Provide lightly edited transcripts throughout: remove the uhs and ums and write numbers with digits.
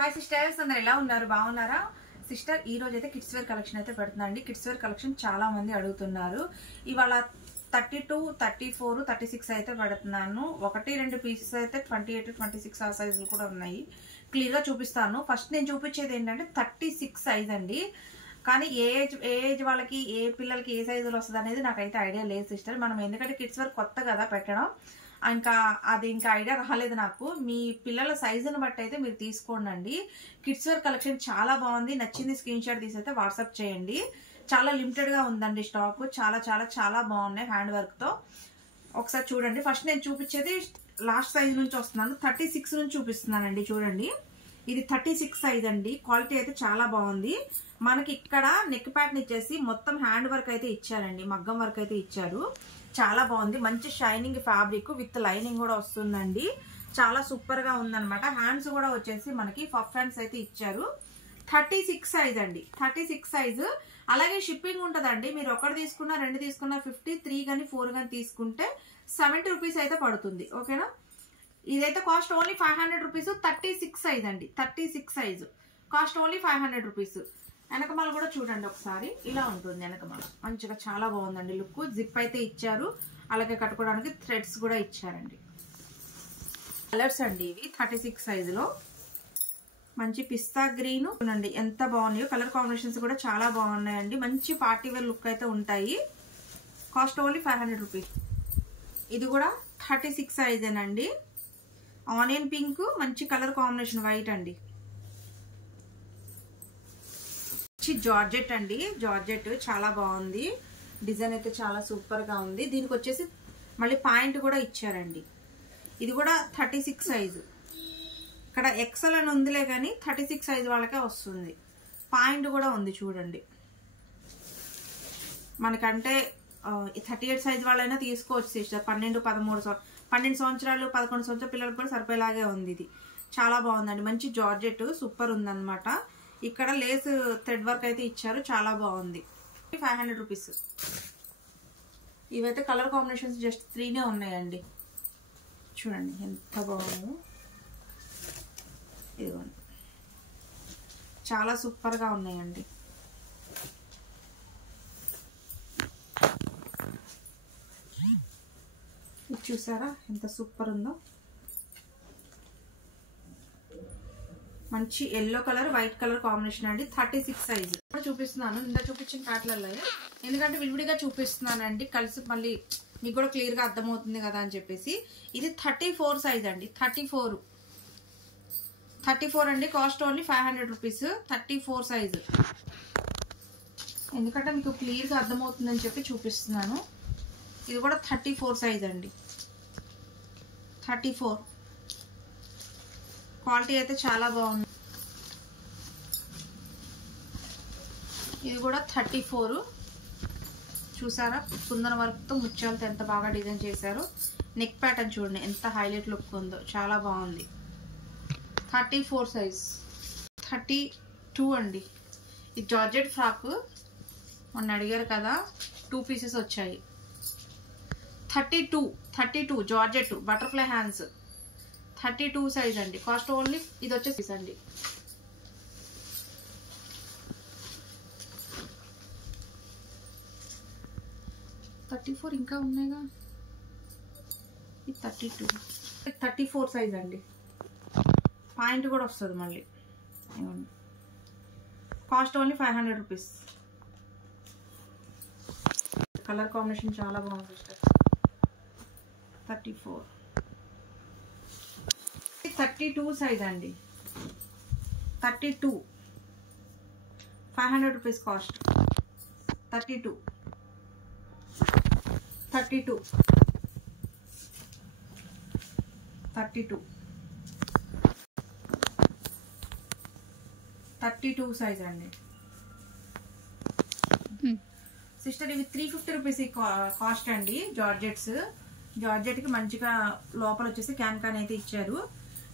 Hi sisters, అందరు ఎలా ఉన్నారు? బాగున్నారా? సిస్టర్ ఈ రోజు అయితే కిడ్స్ వేర్ కలెక్షన్ అయితే పెడుతున్నాండి. కిడ్స్ వేర్ కలెక్షన్ చాలా మంది అడుగుతున్నారు. ఇవాళ 32, 34, 36 అయితే పెడుతున్నాను. 1-2 పీసెస్ అయితే 28, 26 ఆ సైజులు కూడా ఉన్నాయి. క్లియర్ గా చూపిస్తాను. ఫస్ట్ నేను చూపించేది ఏంటంటే 36 సైజ్ అండి. కానీ ఏ ఏజ్ వాళ్ళకి ఏ పిల్లలకి ఏ సైజులు వస్తుంది అనేది నాకైతే ఐడియా లేదు సిస్టర్. మనం ఎందుకంటే కిడ్స్ వేర్ కొత్త కదా పెట్టడం, ఇంకా ఐడియా రాలేదు నాకు. మీ పిల్లల సైజుని బట్టి అయితే మీరు తీసుకోండి. కిడ్స్ వేర్ కలెక్షన్ చాలా బాగుంది. నచ్చింది స్క్రీన్ షాట్ తీసి అయితే వాట్సాప్ చేయండి. చాలా లిమిటెడ్ గా ఉందండి స్టాక్. చాలా చాలా చాలా బాగున్నాయి హ్యాండ్ వర్క్ తో. ఒకసారి చూడండి. ఫస్ట్ నేను చూపించేది లాస్ట్ సైజ్ నుంచి వస్తున్నాను. 36 నుంచి చూపిస్తున్నానండి. చూడండి, ఇది 36 సైజ్ అండి. క్వాలిటీ అయితే చాలా బాగుంది. మనకి ఇక్కడ నెక్ ప్యాటర్న్ ఇచ్చేసి మొత్తం హ్యాండ్ వర్క్ అయితే ఇచ్చారండి. మగ్గం వర్క్ అయితే ఇచ్చారు. చాలా బాగుంది. మంచి షైనింగ్ ఫ్యాబ్రిక్ విత్ లైనింగ్ కూడా వస్తుందండి. చాలా సూపర్ గా ఉందన్నమాట. హ్యాండ్స్ కూడా వచ్చేసి మనకి పఫ్ హ్యాండ్స్ అయితే ఇచ్చారు. 36 సైజ్ అండి. 36 సైజు. అలాగే షిప్పింగ్ ఉంటదండి. మీరు ఒకటి తీసుకున్నా, 2 తీసుకున్నా 50, 3 కానీ 4 కానీ తీసుకుంటే 70 రూపీస్ అయితే పడుతుంది. ఓకేనా? ఇదైతే కాస్ట్ ఓన్లీ 500 రూపీస్. 36 సైజ్ అండి. 36 సైజు కాస్ట్ ఓన్లీ 500 రూపీస్. వెనకమాల కూడా చూడండి ఒకసారి. ఇలా ఉంటుంది వెనకమాల. మంచిగా చాలా బాగుందండి లుక్. జిప్ అయితే ఇచ్చారు. అలాగే కట్టుకోవడానికి థ్రెడ్స్ కూడా ఇచ్చారండి. కలర్స్ అండి ఇవి 36 సైజులో. మంచి పిస్తా గ్రీన్ చూడండి ఎంత బాగున్నాయో. కలర్ కాంబినేషన్స్ కూడా చాలా బాగున్నాయండి. మంచి పార్టీ వేర్ లుక్ అయితే ఉంటాయి. Cost only 500 rupees. ఇది కూడా 36 సైజేనండి. ఆనియన్ పింక్ మంచి కలర్ కాంబినేషన్ వైట్ అండి. జార్జెట్ అండి. జార్జెట్ చాలా బాగుంది. డిజైన్ అయితే చాలా సూపర్ గా ఉంది. దీనికి వచ్చేసి మళ్ళీ పాయింట్ కూడా ఇచ్చారండి. ఇది కూడా 36 సైజు. ఇక్కడ ఎక్సెల్ అని ఉందిలే కానీ 36 సైజు వాళ్ళకే వస్తుంది. పాయింట్ కూడా ఉంది చూడండి. మనకంటే 38 సైజు వాళ్ళైనా తీసుకోవచ్చు సిస్టర్. 12 సంవత్సరాలు 11 సంవత్సరాల పిల్లలకు కూడా సరిపోయేలాగే ఉంది. ఇది చాలా బాగుందండి. మంచి జార్జెట్ సూపర్ ఉందన్నమాట. ఇక్కడ లేస్ థ్రెడ్ వర్క్ అయితే ఇచ్చారు. చాలా బాగుంది. 500 రూపీస్. ఇవైతే కలర్ కాంబినేషన్స్ జస్ట్ 3నే ఉన్నాయండి. చూడండి ఎంత బాగుందో. ఇదిగోండి చాలా సూపర్ గా ఉన్నాయండి. ఇది చూసారా ఎంత సూపర్ ఉందో. మంచి yellow colour white colour combination అండి. 36 సైజ్ చూపిస్తున్నాను. ఇందా చూపించిన ప్యాట్లలో ఎందుకంటే విడివిడిగా చూపిస్తున్నానండి. కలిసి మళ్ళీ మీకు కూడా క్లియర్ గా అర్థమవుతుంది కదా అని చెప్పేసి. ఇది 34 సైజ్ అండి. 34 అండి. Cost only 500 rupees. 34 సైజు. ఎందుకంటే మీకు క్లియర్ గా అర్థమవుతుందని చెప్పి చూపిస్తున్నాను. ఇది కూడా 34 సైజ్ అండి. 34 క్వాలిటీ అయితే చాలా బాగుంది. ఇది కూడా 34. చూసారా కుందన వర్క్ తో ముత్యాలతో ఎంత బాగా డిజైన్ చేశారు. నెక్ ప్యాటర్న్ చూడండి ఎంత హైలైట్ లుక్ ఉందో. చాలా బాగుంది. 34 సైజ్. 32 అండి. ఈ జార్జెట్ ఫ్రాక్ మొన్న అడిగారు కదా, 2 పీసెస్ వచ్చాయి. 32 జార్జెట్ బటర్ఫ్లై హ్యాండ్స్. 32 సైజ్ అండి. కాస్ట్ ఓన్లీ ఇది వచ్చేసి అండి. ఇంకా ఉన్నాయిగా. ఇది 34 సైజ్ అండి. పాయింట్ కూడా వస్తుంది మళ్ళీ. Cost only 500 rupees. Colour combination చాలా బాగుంది. 34 32 సైజ్ అండి. 32 500 రూపీస్ కాస్ట్. 32 సైజ్ అండి. సిస్టర్ ఇవి 350 రూపీస్ కాస్ట్ అండి. జార్జెట్ కి మంచిగా లోపల వచ్చేసి క్యాన్ అయితే ఇచ్చారు.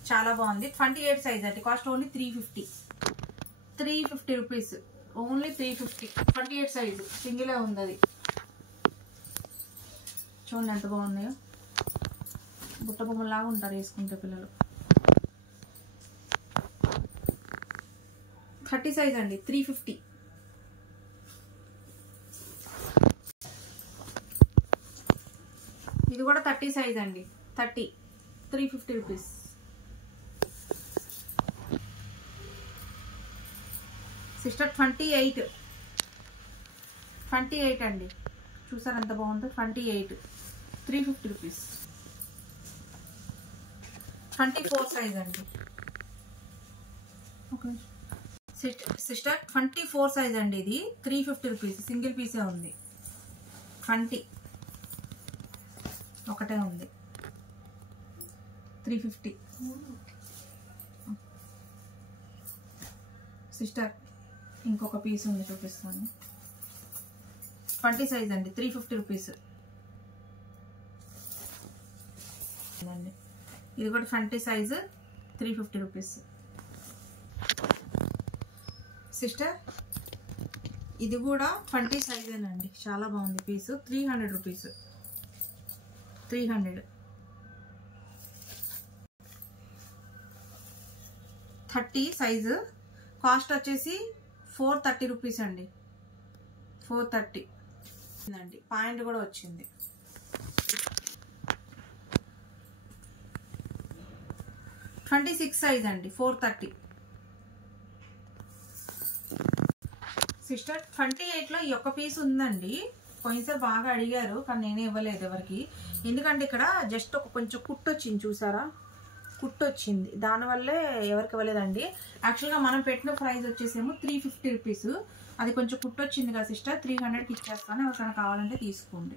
చాలా బాగుంది. 28 సైజ్ అండి. Cost only 350 rupees. Only 350. 28 size single ఉంది. అది చూడండి ఎంత బాగున్నాయో. బుట్ట బొమ్మలాగా ఉంటారు వేసుకుంటే పిల్లలు. 30 సైజ్ అండి 350. ఇది కూడా 30 సైజ్ అండి 350 రూపీస్. సిస్టర్ 28 అండి, చూసారు ఎంత బాగుందో. 28 350 రూపీస్. 24 సైజ్ అండి. ఓకే సిస్టర్ 24 సైజ్ అండి, ఇది 350 రూపీస్. సింగిల్ పీసే ఉంది. 20 ఒకటే ఉంది 350. సిస్టర్ ఇంకొక పీస్ ఉంది, చూపిస్తాను. 20 సైజ్ అండి 350 రూపీస్ అండి. ఇది కూడా 20 సైజు 350 రూపీస్. సిస్టర్ ఇది కూడా 20 సైజేనండి, చాలా బాగుంది పీసు. 300 రూపీస్. 300. 30 సైజు, కాస్ట్ వచ్చేసి 430 రూపీస్ అండి. 430 అండి. పాయింట్ కూడా వచ్చింది. 26 సైజ్ అండి 430. సిస్టర్ 28లో ఈ ఒక్క పీస్ ఉందండి. పోయినసారి బాగా అడిగారు కానీ నేనే ఇవ్వలేదు ఎవరికి, ఎందుకంటే ఇక్కడ జస్ట్ ఒక కొంచెం కుట్టు వచ్చింది, చూసారా కుట్టు వచ్చింది, దానివల్లే ఎవరికి ఇవ్వలేదండి. యాక్చువల్గా మనం పెట్టిన ప్రైస్ వచ్చేసేమో 350 రూపీస్. అది కొంచెం కుట్టు వచ్చింది కదా సిస్టర్, 300కి ఇచ్చేస్తాను. ఎవరికైనా కావాలంటే తీసుకోండి.